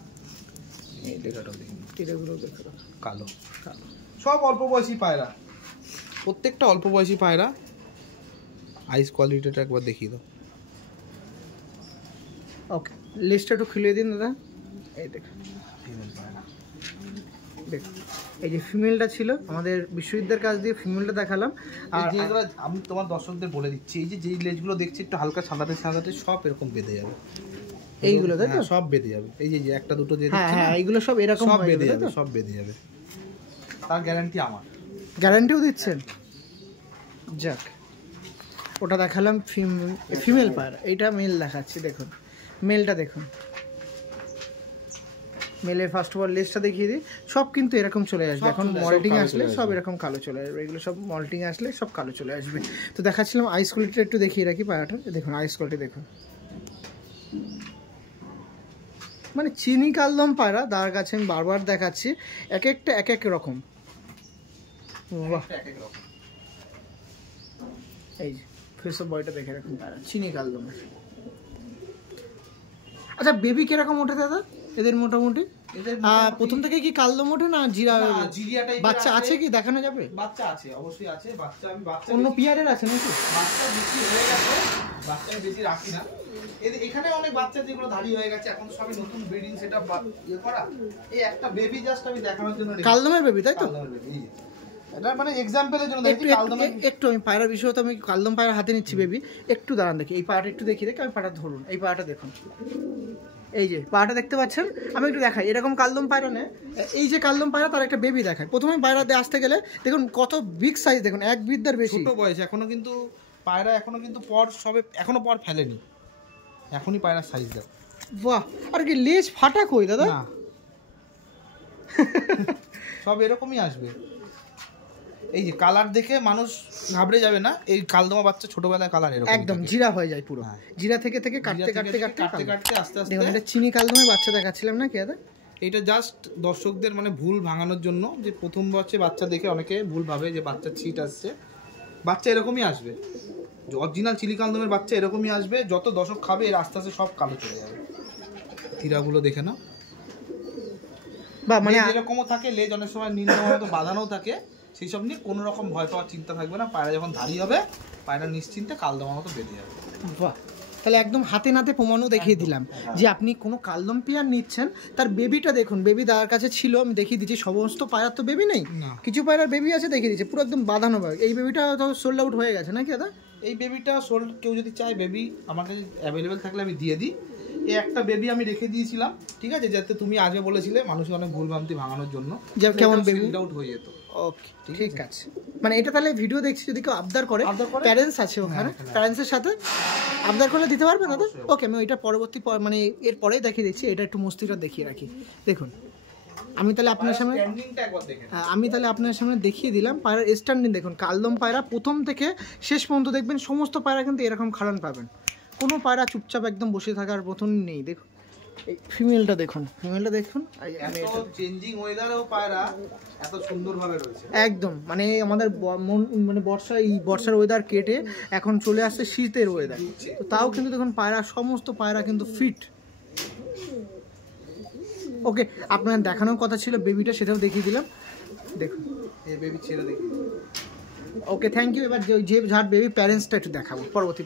এই লেখাটাও দেখে নাও, তীরাগুলো দেখো, কালো কালো, সব অল্প বয়সী পায়রা, প্রত্যেকটা অল্প বয়সী পায়রা। আইস কোয়ালিটিটা একবার দেখিয়ে দাও। ওকে, লিস্টটা একটু খুলে দিন দাদা। এই দেখুন ফিমেল পায়রা, দেখুন এই যে ফিমেলটা ছিল আমাদের বিশ্ববিদ্যালয়ের কাছ দিয়ে ফিমেলটা দেখালাম। আর যেগুলো আমি তোমার দর্শকদের বলে দিচ্ছি, এই যে যেই লেজগুলো দেখছি একটু হালকা সাদাটে সাদাটে, সব এরকম বেঁধে যাবে, এইগুলো তাই তো? সব বেঁধে যাবে। এই যে একটা দুটো যে হ্যাঁ হ্যাঁ, এইগুলো সব এরকম সব হয়ে বেঁধে যাবে, যাবে, সব বেঁধে যাবে। তার গ্যারান্টি আমার। গ্যারান্টিও দিচ্ছেন? যাক, ওটা দেখালাম ফিমেল পায়রা, এইটা মেল দেখাচ্ছি। দেখুন মেলটা দেখুন, মেলের ফার্স্ট অফ অল লেজটা দেখিয়ে দিই। সব কিন্তু এরকম চলে আসবে, এখন মল্টিং আসলে সব এরকম কালো চলে আসবে, এগুলো সব মল্টিং আসলে সব কালো চলে আসবে। তো দেখাচ্ছিলাম আইস কোয়ালিটিটা একটু দেখিয়ে রাখি পায়রাটা। দেখুন আইস কোয়ালিটি দেখুন, মানে চিনি কালদম পায়রা তার কাছে আমি বারবার দেখাচ্ছি, এক একটা এক এক রকম। বাহ, এই যে ফেস অফ বয়টা দেখে রাখুন পায়রা চিনি কালদমের। আচ্ছা বেবি কিরকম ওঠে দাদা এদের? মোটামুটি প্রথম থেকে কি কালদম ওঠে না জিরা? বাচ্চা আছে কি দেখানো যাবে? বাচ্চা আছে, অবশ্যই আছে বাচ্চা। আমি বাচ্চা অন্য পিয়ারের আছে নাকি? বাচ্চা বেশি হয়ে গেছে, বাচ্চা বেশি রাখি না। এখানে অনেক বাচ্চা যেগুলো ধাড়ি হয়ে গেছে, এখন তো সবই নতুন ব্রিডিং সেটআপ ইয়ে করা। এই একটা বেবি জাস্ট আমি দেখানোর জন্য কালদমের বেবি, তাই তো? এটা মানে এক্সাম্পলের জন্য দেখি কালদমের। একটু আমি পায়রার বিষয়ে তো আমি কালদম পায়রা হাতে নিচ্ছি বেবি, একটু দাঁড়ান দেখি এই পায়রাটা একটু দেখিয়ে দেখি। আমি পায়রাটা ধরুন, এই পায়রাটা দেখুন, এই যে পায়রাটা দেখতে পাচ্ছেন। আমি একটু দেখাই, এরকম কালদম পায়রা নেই, এই যে কালদম পায়রা তার একটা বেবি দেখায়। প্রথমে পায়রাতে আসতে গেলে দেখুন কত বিগ সাইজ, দেখুন এক বিদ্যার বেশি। ছোট বয়স এখনো, কিন্তু পায়রা এখনো কিন্তু পর সবে এখনো পর ফেলেনি, এখনই পায়রার সাইজ দেখ। বাহ, আর কি লেজ ফাটা কই দাদা? না সব এরকমই আসবে। এই যে কালার দেখে মানুষ ঘাবড়ে যাবে না, এই কালদমা বাচ্চা ছোটবেলায় কালার এরকম একদম জিরা হয়ে যায় পুরো। জিরা থেকে থেকে কাটতে কাটতে কাটতে কাটতে আস্তে আস্তে দেখুন এটা চিনি কালদমের বাচ্চা দেখাচ্ছিলাম না কি দাদা? এটা জাস্ট দর্শকদের মানে ভুল ভাঙানোর জন্য, যে প্রথম বাচ্চা দেখে অনেকে ভুল ভাবে যে বাচ্চা ছিট আসছে। বাচ্চা এরকমই আসবে, অরিজিনাল চিলি কালদমের বাচ্চা এরকমই আসবে। যত দশক খাবে এর আস্তে আস্তে সব কালো চলে যাবে। তীরাগুলো দেখে নাও, বা মানে এরকমও থাকে, লেজ অনেক সময় নিম্নমতো বাঁধানো থাকে, সেই সব নিয়ে কোনো রকম ভয় পাওয়ার চিন্তা থাকবে না। পায়রা যখন ধাড়ি হবে পায়রা নিশ্চিন্তে কালদমের মতো বেঁধে যাবে। বাহ, তাহলে একদম হাতে নাতে প্রমাণও দেখিয়ে দিলাম যে আপনি কোনো কালদম পেয়ার নিচ্ছেন, তার বেবিটা দেখুন। বেবি দাদার কাছে ছিল, আমি দেখিয়ে দিচ্ছি। সমস্ত পায়রার তো বেবি নেই, কিছু পায়রার বেবি আছে, দেখিয়ে দিচ্ছি পুরো একদম বাঁধানো ভাবে। এই বেবিটা তো সোল্ড আউট হয়ে গেছে নাকি দাদা? এই বেবিটা সোল্ড, কেউ যদি চায় বেবি আমার কাছে অ্যাভেলেবেল থাকলে আমি দিয়ে দিই। এই একটা বেবি আমি রেখে দিয়েছিলাম, ঠিক আছে, যাতে তুমি আগে বলেছিলে মানুষের অনেক ভুলভ্রান্তি ভাঙানোর জন্য, যে কেমন বেবি আউট হয়ে যেত। ওকে ঠিক আছে, মানে এটা তাহলে ভিডিও দেখছি, যদি কেউ আবদার করে, প্যারেন্টস আছে ওখানে, প্যারেন্টসের সাথে আবদার করলে দিতে পারবে না তো? ওকে, আমি ওইটা পরবর্তী মানে এর পরেই দেখিয়ে দিচ্ছি। এটা একটু মস্তিটা দেখিয়ে রাখি। দেখুন আমি তাহলে আপনার সামনে দেখিয়ে দিলাম পায়রার স্ট্যান্ডিং। দেখুন কালদম পায়রা প্রথম থেকে শেষ পর্যন্ত দেখবেন সমস্ত পায়রা কিন্তু এরকম খাড়ান পাবেন, কোনো পায়রা চুপচাপ একদম বসে থাকার মতন নেই। দেখুন এই ফিমেলটা দেখুন, চেঞ্জিং ওয়েদারেও পায়রা এত সুন্দরভাবে রয়েছে একদম। মানে আমাদের মানে বর্ষার ওয়েদার কেটে এখন চলে আসছে শীতের ওয়েদার, তো তাও কিন্তু দেখুন পায়রা, সমস্ত পায়রা কিন্তু ফিট। ওকে, আপনার দেখানোর কথা ছিল বেবিটা, সেটাও দেখিয়ে দিলাম। দেখুন এই বেবি ছেড়ে দেখি। Okay thank you. এবার যে যার বেবি প্যারেন্টসটা একটু দেখাবো, পরবর্তী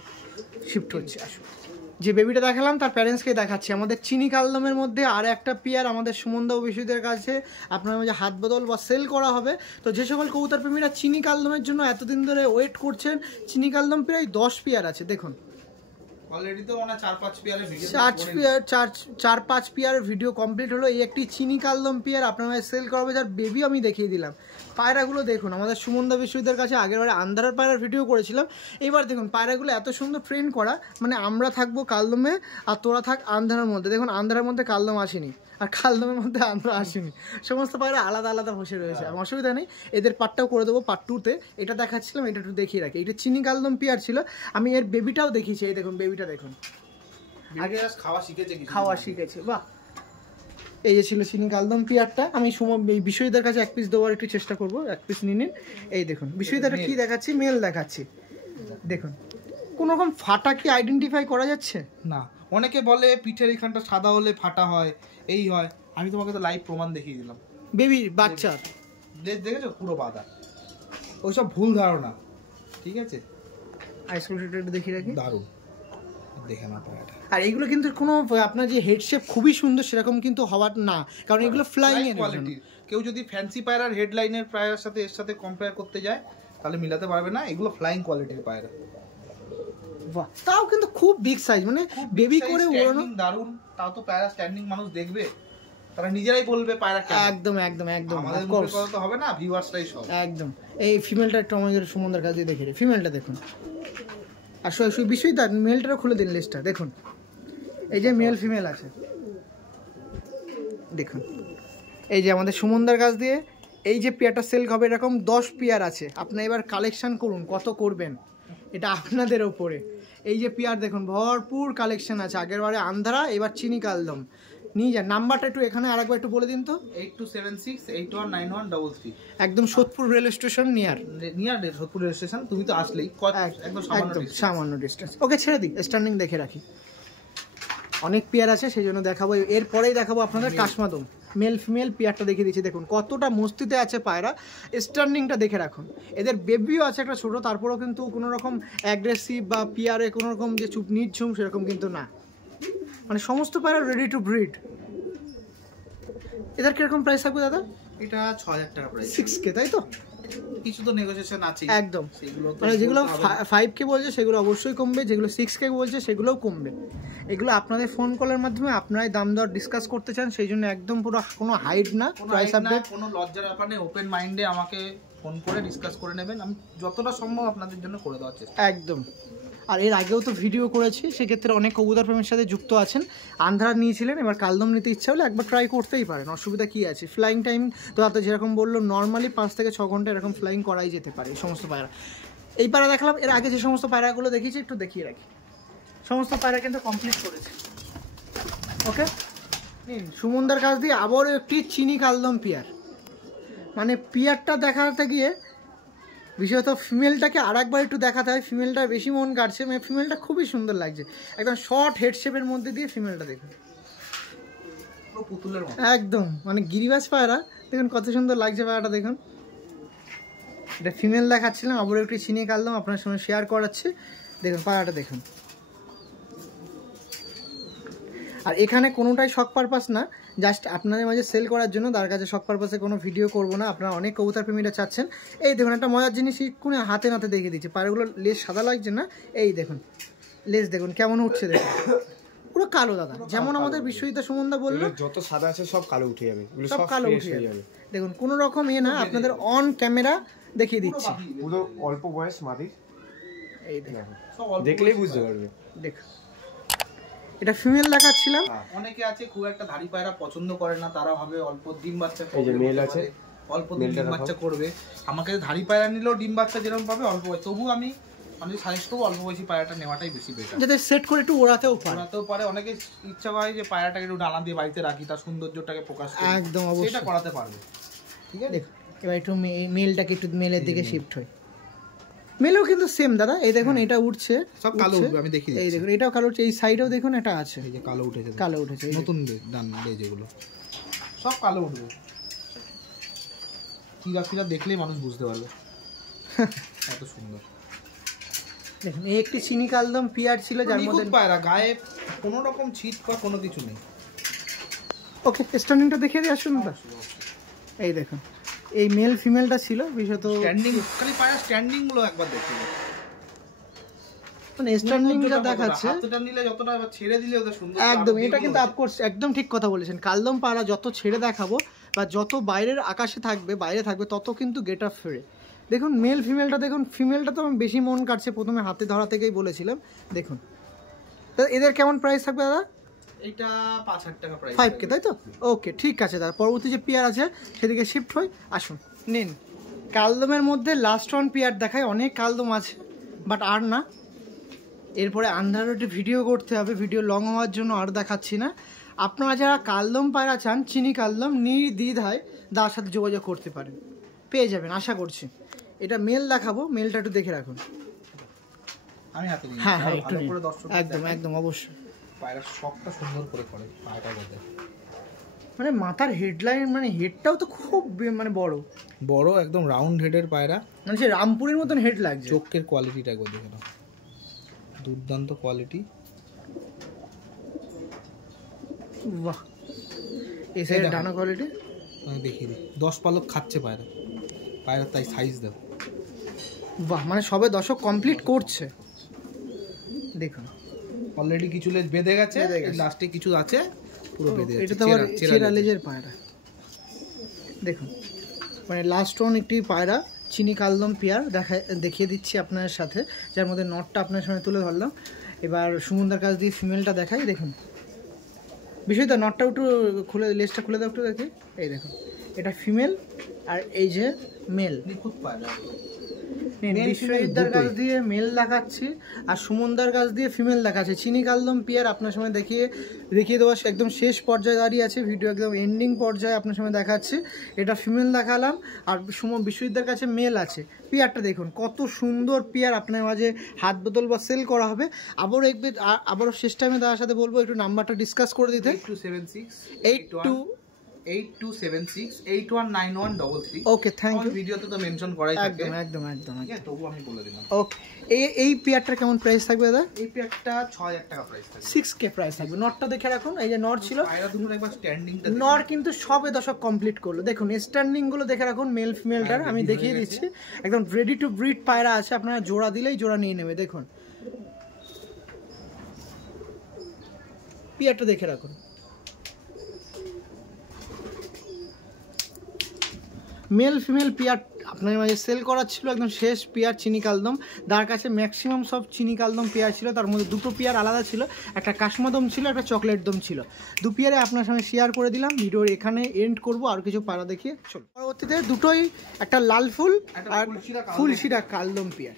শিফট হচ্ছে। আসুন, যে বেবিটা দেখালাম তার প্যারেন্টসকে দেখাচ্ছি। আমাদের চিনি কালদমের মধ্যে আর একটা পেয়ার আমাদের সুমনদা অভিষেকদের কাছে আপনার মাঝে হাত বদল বা সেল করা হবে। তো যে সকল কবুতর প্রেমীরা চিনি কালদমের জন্য এতদিন ধরে ওয়েট করছেন, চিনি কালদম প্রায় 10 পেয়ার আছে। দেখুন অলরেডি তো মানে 4-5 পেয়ারের ভিডিও, 4-5 পেয়ারের ভিডিও কমপ্লিট হলো। এই একটি চিনি কালদম পেয়ার আপনার মাঝে সেল করা হবে, যার বেবিও আমি দেখিয়ে দিলাম। পায়রাগুলো দেখুন, আমাদের সুমনদা বিশ্ববিদ্যালয়ের কাছে আগের বারে আন্ধারের পায়রার ভিডিও করেছিলাম। এবার দেখুন পায়রাগুলো এত সুন্দর ট্রেন করা, মানে আমরা থাকবো কালদমে আর তোরা থাক আন্ধারের মধ্যে। দেখুন আন্ধারের মধ্যে কালদম আসেনি, আর কালদমের মধ্যে আন্ধার আসেনি, সমস্ত পায়রা আলাদা আলাদা বসে রয়েছে। অসুবিধা নেই, এদের পার্টটাও করে দেবো পার্ট 2-তে। এটা দেখাচ্ছিলাম, এটা একটু দেখিয়ে রাখি। এটা চিনি কালদম পেয়ার ছিল, আমি এর বেবিটাও দেখিয়েছি। এই দেখুন বেবিটা দেখুন, আগে খাওয়া শিখেছে। বাহ, এই যে ছিল চিনি কালদম পেয়ারটা। আমি বিশ্বজিতের কাছে এক পিস দেওয়ার একটু চেষ্টা করবো, এক পিস নিয়ে নিন। এই দেখুন বিশ্বজিৎটা কি দেখাচ্ছি, মেল দেখাচ্ছি। দেখুন কোন রকম ফাটা কি আইডেন্টিফাই করা যাচ্ছে না? অনেকে বলে পিঠের এখানটা সাদা হলে ফাটা হয়, এই হয়। আমি তোমাকে তো লাইভ প্রমাণ দেখিয়ে দিলাম। বেবির বাচ্চার দেখেছো পুরো বাঁধা, ওইসব ভুল ধারণা, ঠিক আছে? আইসোলেটেড দেখি রাখি, দারুণ দেখে না পায়রাটা। আর এইগুলো কিন্তু কোনো আপনার যে হেড শেপ খুবই সুন্দর সেরকম কিন্তু হওয়ার না, কারণ এগুলো ফ্লাইং এর কোয়ালিটি। কেউ যদি ফ্যান্সি পায়রার হেডলাইনের পায়রার সাথে এর সাথে কম্পেয়ার করতে যায় তাহলে মিলাতে পারবে না। এগুলো ফ্লাইং কোয়ালিটির পায়রা। বাহ, তাও কিন্তু খুব বিগ সাইজ, মানে বেবি করে ওড়ানো দারুণ। তাও তো পায়রা স্ট্যান্ডিং মানুষ দেখবে, তারা নিজেরাই বলবে পায়রা কেমন। একদম একদম একদম আমাদের of মুখে course। কথা তো হবে না, ভিউয়ার্সরাই সব। একদম। এই ফিমেলটা একটু আমাদের সুমনদার কাছে দেখে রে, ফিমেলটা দেখুন। আর বিষয় তার মেলটাও খুলে দিন লিস্টটা দেখুন। এই যে মেল ফিমেল আছে দেখুন, এই যে আমাদের সুমনদার কাছ দিয়ে এই যে পেয়ারটা সেল হবে এরকম 10 পেয়ার আছে। আপনি এবার কালেকশন করুন, কত করবেন এটা আপনাদের ওপরে। এই যে পেয়ার দেখুন ভরপুর কালেকশন আছে, আগের বারে আন্ধারা, এবার চিনি কালদম নিয়ে যান। নাম্বারটা একটু এখানে আরেকবার একটু বলে দিন তো। 8276819133। একদম Sodepur rail station near Sodepur rail station. তুমি তো আসলেই একদম সামান্য ডিস্টেন্স। ওকে ছেড়ে দিই, স্ট্যান্ডিং দেখে রাখি। অনেক পেয়ার আছে সেই জন্য দেখাবো। এরপরেই দেখাবো আপনাদের কাশমাদম মেল ফিমেল পেয়ারটা দেখিয়ে দিচ্ছি। দেখুন কতটা মস্তিতে আছে পায়রা, স্ট্যান্ডিংটা দেখে রাখুন। এদের বেবিও আছে একটা ছোটো, তারপরেও কিন্তু কোনো রকম অ্যাগ্রেসিভ বা পেয়ারে কোনো রকম যে চুপ নিঝুম সেরকম কিন্তু না, মানে সমস্ত পায়রা রেডি টু ব্রিড। এদের কিরকম প্রাইস থাকবে দাদা? এটা 6000 টাকা প্রাইস। 6K তাই তো? কিছু তো নেগোসিয়েশন আছে একদম। মানে যেগুলো 5K বলছে সেগুলো অবশ্যই কমবে, যেগুলো 6K বলছে সেগুলোও কমবে। এগুলো আপনাদের ফোন কলের মাধ্যমে আপনারাই দাম দর ডিসকাস করতে চান, সেই জন্য একদম পুরো কোনো হাইড না, প্রাইস আপডেট, কোনো লজ্জার ব্যাপার নেই। ওপেন মাইন্ডে আমাকে ফোন করে ডিসকাস করে নেবেন, আমি যতটা সম্ভব আপনাদের জন্য করে দেওয়ার চেষ্টা। একদম। আর এর আগেও তো ভিডিও করেছি, সেক্ষেত্রে অনেক কবুতর প্রেমের সাথে যুক্ত আছেন। আন্ধারা নিয়েছিলেন, এবার কালদম নিতে ইচ্ছা হলে একবার ট্রাই করতেই পারেন, অসুবিধা কী আছে। ফ্লাইং টাইম তো আপনি যেরকম বললো নর্মালি 5 থেকে 6 ঘন্টা এরকম ফ্লাইং করাই যেতে পারে এই সমস্ত পায়রা। এই পায়রা দেখালাম, এর আগে যে সমস্ত পায়রাগুলো দেখিয়েছি একটু দেখিয়ে রাখি। সমস্ত পায়রা কিন্তু কমপ্লিট করেছে। ওকে নিন, সুমনদার কাছ দিয়ে আবারও একটি চিনি কালদম পিয়ার। মানে পিয়ারটা দেখাতে গিয়ে বিশেষত ফিমেলটাকে আর একবার একটু দেখাতে হয়, ফিমেলটা বেশি মন কাটছে। মানে ফিমেলটা খুবই সুন্দর লাগছে, একদম শর্ট হেড শেপের মধ্যে দিয়ে ফিমেলটা দেখুন, পুতুলের মতো একদম মানে গিরিবাজ পায়রা। দেখুন কত সুন্দর লাগছে পায়রাটা দেখুন। এটা ফিমেল দেখাচ্ছিলাম, আবার একটু চিনিয়ে কালদম আপনার সঙ্গে শেয়ার করাচ্ছি। দেখুন পায়রাটা দেখুন। আর এখানে কোনোটাই শখ পারপাস না, জাস্ট আপনাদের মাঝে সেল করার জন্য। তার কাছে শখ পারপাসে কোনো ভিডিও করব না, আপনারা অনেক কবুতর প্রেমীরা চাচ্ছেন। এই দেখুন একটা মজার জিনিস কোনো হাতে নাতে দেখিয়ে দিচ্ছি। পায়রাগুলো লেজ সাদা লাগছে না, এই দেখুন লেজ দেখুন কেমন উঠছে, দেখুন পুরো কালো দাদা। যেমন আমাদের বিশ্বজিৎ সুমনদা বললো যত সাদা আছে সব কালো উঠে যাবে, সব কালো উঠে যাবে। দেখুন কোনো রকম না, আপনাদের অন ক্যামেরা দেখিয়ে দিচ্ছি। পুরো অল্প বয়স মাদির, এই দেখুন দেখলেই বুঝতে পারবে। দেখুন এটা ফিমেল দেখাচ্ছিলাম। অনেকে আছে খুব একটা ধাড়ি পায়রা পছন্দ করে না, তারা ভাবে অল্প ডিম বাচ্চা এই যে মেল আছে, অল্প ডিম বাচ্চা করবে। আমাকে ধাড়ি পায়রা নিলেও ডিম বাচ্চা যেরকম পাবে অল্প বয়স, তবু আমি সাজেস্ট করবো অল্প বয়সী পায়রাটা নেওয়াটাই বেশি বেটার, যাতে সেট করে একটু ওড়াতেও পারে। অনেকে ইচ্ছা হয় যে পায়রাটাকে একটু ডালা দিয়ে বাড়িতে রাখি, তার সৌন্দর্যটাকে প্রকাশ করি, একদম অবশ্যই সেটা করাতে পারবে। ঠিক আছে, দেখুন এবার একটু মেলটাকে একটু মেলের দিকে শিফট হয়। মেলও কিন্তু সেম দাদা, এই দেখুন এটা উঠছে সব কালো উঠবে, আমি দেখি। এই দেখুন এটাও কালো উঠছে, এই সাইডেও দেখুন এটা আছে, এই যে কালো উঠেছে, কালো উঠেছে নতুন ডান যেগুলো সব কালো উঠবে। কিরা দেখলেই মানুষ বুঝতে পারবে এত সুন্দর। দেখুন এই একটি চিনি কালদম পিয়ার ছিল, যার মধ্যে পায়রা গায়ে কোনো রকম ছিট বা কোনো কিছু নেই। ওকে স্ট্যান্ডিংটা দেখিয়ে দিয়ে আসুন না। এই দেখুন এই মেল ফিমেলটা ছিল বিশেষত স্ট্যান্ডিং, খালি পায়রা স্ট্যান্ডিং গুলো একবার দেখতে হবে, মানে স্ট্যান্ডিংটা দেখাচ্ছে। হাতটা নিলে যতটা ছেড়ে দিলে ওদের সুন্দর একদম, এটা কিন্তু অফকোর্স একদম ঠিক কথা বলেছেন। কালদম পায়রা যত ছেড়ে দেখাবো বা যত বাইরের আকাশে থাকবে, বাইরে থাকবে, তত কিন্তু গেট আপ ফেরে। দেখুন মেল ফিমেলটা দেখুন, ফিমেলটা তো আমি বেশি মন কাটছে, প্রথমে হাতে ধরা থেকেই বলেছিলাম। দেখুন এদের কেমন প্রাইস থাকবে দাদা? এটা 5000 টাকা প্রাইস, 5K তাই তো? ওকে ঠিক আছে দাদা, পরবর্তী যে পেয়ার আছে সেদিকে শিফট হই। আসুন নিন, কালদমের মধ্যে লাস্ট ওয়ান পেয়ার দেখায়। অনেক কালদম আছে বাট আর না, এরপরে আন্ধারটি ভিডিও করতে হবে, ভিডিও লং হওয়ার জন্য আর দেখাচ্ছি না। আপনারা যারা কালদম পায়রা চান, চিনি কালদম, নির্দ্বিধায় তার সাথে যোগাযোগ করতে পারেন, পেয়ে যাবেন আশা করছি। এটা মেল দেখাবো, মেলটা একটু দেখে রাখুন। আমি হাতে নিই, হ্যাঁ একটু ভালো করে দর্শক একদম একদম অবশ্যই। পায়রা শকটা সুন্দর করে পায়রাটা করতে, মানে মাথার হেডলাইন, মানে হেডটাও তো খুব মানে বড় একদম রাউন্ড হেডের পায়রা, মানে সে রামপুরের মতন হেড লাগছে। চোখের কোয়ালিটিটা একবার দেখে নাও, দুর্দান্ত কোয়ালিটি। বাহ, এই সাইডের ডানা কোয়ালিটি আমি দেখিয়ে দিই, 10 পালক খাচ্ছে পায়রা তাই সাইজ দাও। বাহ, মানে সবে দশক কমপ্লিট করছে। দেখুন অলরেডি কিছু লেজ বেঁধে গেছে, লাস্টে কিছু আছে, পুরো বেঁধে এটা যাচ্ছে তো আবার চেরা চেরা লেজের পায়রা, দেখুন মানে লাস্ট ওয়ান একটি পায়রা চিনি কালদম পেয়ার দেখিয়ে দিচ্ছি আপনার সাথে, যার মধ্যে নটটা আপনার সামনে তুলে ধরলাম। এবার সুমনদার কাছ দিয়ে ফিমেলটা দেখাই, দেখুন বিষয়টা নটটা একটু খুলে, লেজটা খুলে দাও একটু দেখি, এই দেখুন এটা ফিমেল আর এই যে মেল। নিখুঁত পায়রা, বিশ্বজিৎদার কাছ দিয়ে মেল দেখাচ্ছি আর সুমনদার কাছ দিয়ে ফিমেল দেখাচ্ছে। চিনি কালদম পেয়ার আপনার সামনে দেখিয়ে দেওয়া একদম শেষ পর্যায়ে দাঁড়িয়ে আছে, ভিডিও একদম এন্ডিং পর্যায়ে আপনার সামনে দেখাচ্ছি। এটা ফিমেল দেখালাম আর বিশ্বজিৎদার কাছে মেল আছে। পেয়ারটা দেখুন কত সুন্দর পেয়ার, আপনার মাঝে হাত বোতল বা সেল করা হবে। আবারও শেষ টাইমে তার সাথে বলবো একটু নাম্বারটা ডিসকাস করে দিতে। 8276 ওকে, থ্যাংক ইউ। ভিডিওতে তো মেনশন করাই থাকে, একদম তবু আমি বলে দিলাম। ওকে, এই পেয়ারটা কেমন প্রাইস থাকবে দাদা? এই পেয়ারটা 6000 টাকা প্রাইস থাকবে, 6K প্রাইস থাকবে। নটটা দেখে রাখুন, এই যে নট ছিল, পায়রা দুটোর একবার স্ট্যান্ডিংটা নর কিন্তু সবে দশক কমপ্লিট করলো। দেখুন স্ট্যান্ডিং গুলো দেখে রাখুন, মেল ফিমেলটার আমি দেখিয়ে দিচ্ছি, একদম রেডি টু ব্রিড পায়রা আছে, আপনারা জোড়া দিলেই জোড়া নিয়ে নেবে। দেখুন পেয়ারটা দেখে রাখুন, মেল ফিমেল পেয়ার আপনার মাঝে সেল করা ছিল, একদম শেষ পেয়ার চিনি কালদম। তার কাছে ম্যাক্সিমাম সব চিনি কালদম পেয়ার ছিল, তার মধ্যে দুটো পেয়ার আলাদা ছিল, একটা কাশমাদম ছিল, একটা চকলেট দম ছিল। দু পেয়ারে আপনার সামনে শেয়ার করে দিলাম। ভিডিওর এখানে এন্ড করব, আর কিছু পায়রা দেখিয়ে চলো। পরবর্তীতে দুটোই একটা লাল ফুল আর ফুলশিরা কালদম পেয়ার।